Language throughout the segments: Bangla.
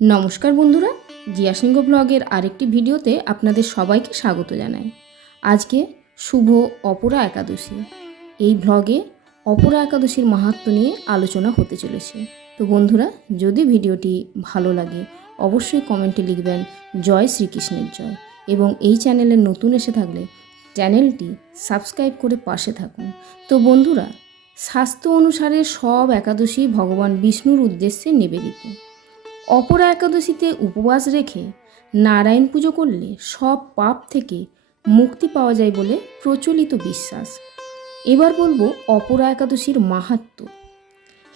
নমস্কার বন্ধুরা জিয়া সিংহ ব্লগের আরেকটি ভিডিওতে আপনাদের সবাইকে স্বাগত জানাই। আজকে শুভ অপরা একাদশী। এই ব্লগে অপরা একাদশীর মাহাত্ম্য নিয়ে আলোচনা হতে চলেছে। তো বন্ধুরা, যদি ভিডিওটি ভালো লাগে, অবশ্যই কমেন্টে লিখবেন, জয় শ্রীকৃষ্ণের জয়। এবং এই চ্যানেলে নতুন এসে থাকলে চ্যানেলটি সাবস্ক্রাইব করে পাশে থাকুন। তো বন্ধুরা, স্বাস্থ্য অনুসারে সব একাদশী ভগবান বিষ্ণুর উদ্দেশ্যে নিবেদিত। অপরা একাদশীতে উপবাস রেখে নারায়ণ পুজো করলে সব পাপ থেকে মুক্তি পাওয়া যায় বলে প্রচলিত বিশ্বাস। এবার বলব অপরা একাদশীর মাহাত্ম্য।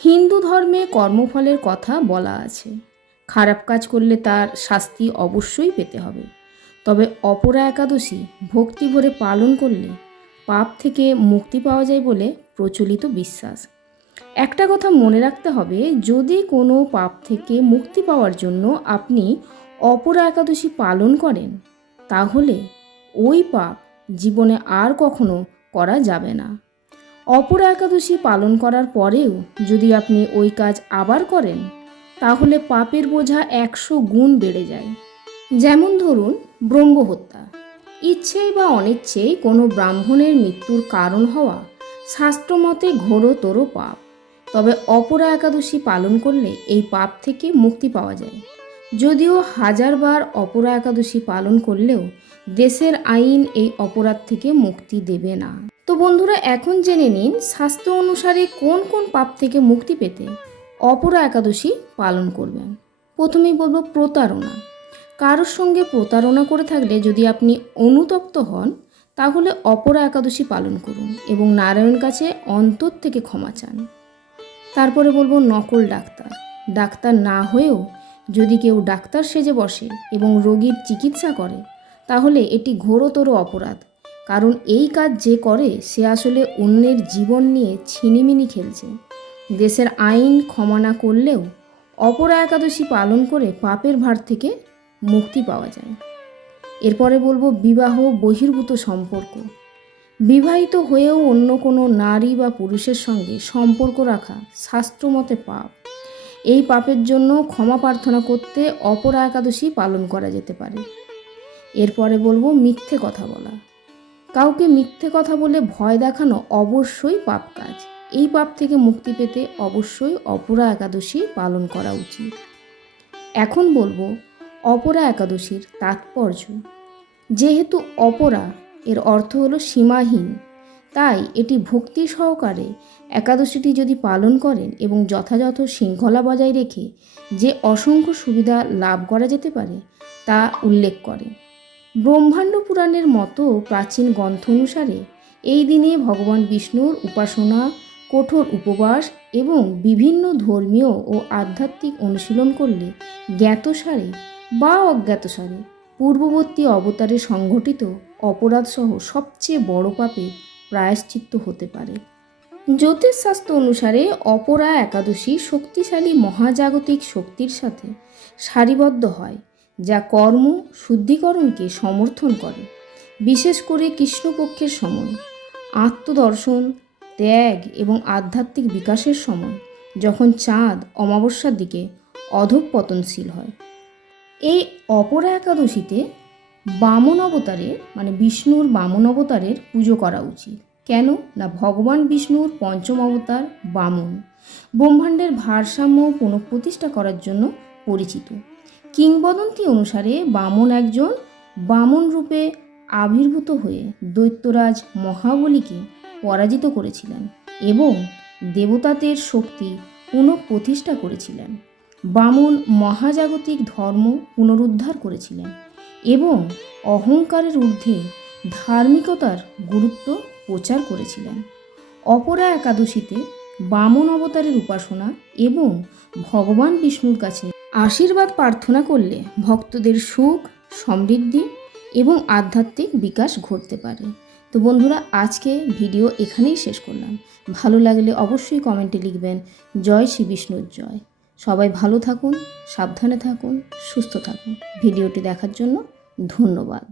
হিন্দু ধর্মে কর্মফলের কথা বলা আছে। খারাপ কাজ করলে তার শাস্তি অবশ্যই পেতে হবে। তবে অপরা একাদশী ভক্তি ভরে পালন করলে পাপ থেকে মুক্তি পাওয়া যায় বলে প্রচলিত বিশ্বাস। একটা কথা মনে রাখতে হবে, যদি কোনো পাপ থেকে মুক্তি পাওয়ার জন্য আপনি অপরা একাদশী পালন করেন, তাহলে ওই পাপ জীবনে আর কখনো করা যাবে না। অপরা একাদশী পালন করার পরেও যদি আপনি ওই কাজ আবার করেন, তাহলে পাপের বোঝা একশো গুণ বেড়ে যায়। যেমন ধরুন, ব্রহ্মহত্যা। ইচ্ছেই বা অনিচ্ছেই কোনো ব্রাহ্মণের মৃত্যুর কারণ হওয়া শাস্ত্রমতে ঘোরতর পাপ। তবে অপরা একাদশী পালন করলে এই পাপ থেকে মুক্তি পাওয়া যায়। যদিও হাজারবার অপরা একাদশী পালন করলেও দেশের আইন এই অপরাধ থেকে মুক্তি দেবে না। তো বন্ধুরা, এখন জেনে নিন স্বাস্থ্য অনুসারে কোন কোন পাপ থেকে মুক্তি পেতে অপরা একাদশী পালন করবেন। প্রথমেই বলব প্রতারণা। কারোর সঙ্গে প্রতারণা করে থাকলে যদি আপনি অনুতপ্ত হন তাহলে অপরা একাদশী পালন করুন এবং নারায়ণ কাছে অন্তর থেকে ক্ষমা চান। তারপরে বলব নকল ডাক্তার। ডাক্তার না হয়েও যদি কেউ ডাক্তার সেজে বসে এবং রোগীর চিকিৎসা করে, তাহলে এটি ঘোরতর অপরাধ, কারণ এই কাজ যে করে, সে আসলে অন্যের জীবন নিয়ে ছিনিমিনি খেলছে। দেশের আইন ক্ষমা না করলেও অপরা একাদশী পালন করে পাপের ভার থেকে মুক্তি পাওয়া যায়। এরপরে বলব বিবাহ বহির্ভূত সম্পর্ক। বিবাহিত হয়েও অন্য কোনো নারী বা পুরুষের সঙ্গে সম্পর্ক রাখা শাস্ত্রমতে পাপ। এই পাপের জন্য ক্ষমা প্রার্থনা করতে অপরা একাদশী পালন করা যেতে পারে। এরপরে বলব মিথ্যে কথা বলা। কাউকে মিথ্যে কথা বলে ভয় দেখানো অবশ্যই পাপ কাজ। এই পাপ থেকে মুক্তি পেতে অবশ্যই অপরা একাদশী পালন করা উচিত। এখন বলব অপরা একাদশীর তাৎপর্য। যেহেতু অপরা, এর অর্থ হলো সীমাহীন, তাই এটি ভক্তি সহকারে একাদশীটি যদি পালন করেন এবং যথাযথ শৃঙ্খলা বজায় রেখে যে অসংখ্য সুবিধা লাভ করা যেতে পারে, তা উল্লেখ করে। ব্রহ্মাণ্ড পুরাণের মতো প্রাচীন গ্রন্থ অনুসারে এই দিনে ভগবান বিষ্ণুর উপাসনা, কঠোর উপবাস এবং বিভিন্ন ধর্মীয় ও আধ্যাত্মিক অনুশীলন করলে জ্ঞাতসারে বা অজ্ঞাতসারে পূর্ববর্তী অবতারে সংঘটিত অপরাধসহ সবচেয়ে বড় পাপে প্রায়শ্চিত্ত হতে পারে। জ্যোতিষশাস্ত্র অনুসারে অপরা একাদশী শক্তিশালী মহাজাগতিক শক্তির সাথে সারিবদ্ধ হয়, যা কর্ম শুদ্ধিকরণকে সমর্থন করে, বিশেষ করে কৃষ্ণপক্ষের সময়। আত্মদর্শন, ত্যাগ এবং আধ্যাত্মিক বিকাশের সময়, যখন চাঁদ অমাবস্যার দিকে অধঃপতনশীল হয়। এই অপরা একাদশীতে বামন অবতারের মানে বিষ্ণুর বামন অবতারের পুজো করা উচিত। কেন? না, ভগবান বিষ্ণুর পঞ্চম অবতার বামন। ব্রহ্মাণ্ডের ভারসাম্য পুনঃপ্রতিষ্ঠা করার জন্য পরিচিত। কিংবদন্তি অনুসারে বামন একজন বামন রূপে আবির্ভূত হয়ে দৈত্যরাজ মহাবলীকে পরাজিত করেছিলেন এবং দেবতাদের শক্তি পুনঃপ্রতিষ্ঠা করেছিলেন। বামন মহাজাগতিক ধর্ম পুনরুদ্ধার করেছিলেন এবং অহংকারের ঊর্ধ্বে ধার্মিকতার গুরুত্ব প্রচার করেছিলেন। অপরা একাদশীতে বামন অবতারের উপাসনা এবং ভগবান বিষ্ণুর কাছে আশীর্বাদ প্রার্থনা করলে ভক্তদের সুখ, সমৃদ্ধি এবং আধ্যাত্মিক বিকাশ ঘটতে পারে। তো বন্ধুরা, আজকে ভিডিও এখানেই শেষ করলাম। ভালো লাগলে অবশ্যই কমেন্টে লিখবেন, জয় শ্রী বিষ্ণুর জয়। সবাই ভালো থাকুন সাবধানে থাকুন সুস্থ থাকুন। ভিডিওটি দেখার জন্য ধন্যবাদ।